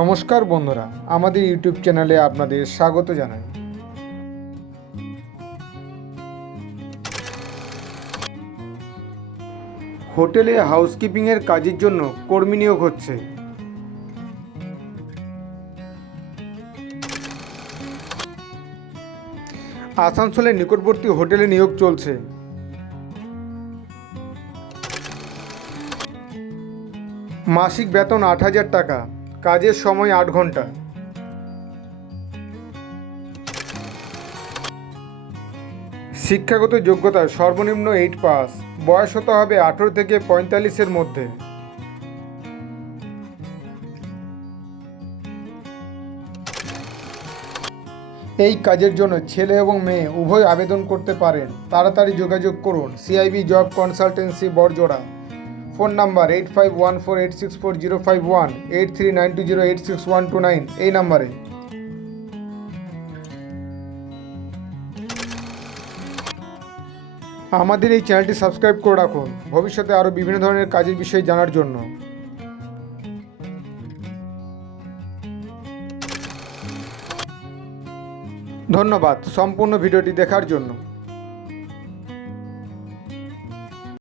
নমস্কার বন্ধুরা, আমাদের ইউটিউব চ্যানেলে আপনাদের স্বাগত জানাই। হোটেলে হাউসকিপিংয়ের কাজের জন্য কর্মী নিয়োগ হচ্ছে। আসানসোলের নিকটবর্তী হোটেলে নিয়োগ চলছে। মাসিক বেতন ৮,০০০ টাকা, কাজের সময় ৮ ঘন্টা। শিক্ষাগত যোগ্যতা সর্বনিম্ন 8 পাস, বয়স হতে হবে 18 থেকে 45-এর মধ্যে। এই কাজের জন্য ছেলে এবং মেয়ে উভয় আবেদন করতে পারেন। তাড়াতাড়ি যোগাযোগ করুন CIB job consultancy Barjora. Phone number 8514864051, 8392086129 এই নাম্বারে। আমাদের এই চ্যানেলটি সাবস্ক্রাইব করে রাখুন ভবিষ্যতে আরও বিভিন্ন ধরনের কাজের বিষয়ে জানার জন্য। ধন্যবাদ সম্পূর্ণ ভিডিওটি দেখার জন্য।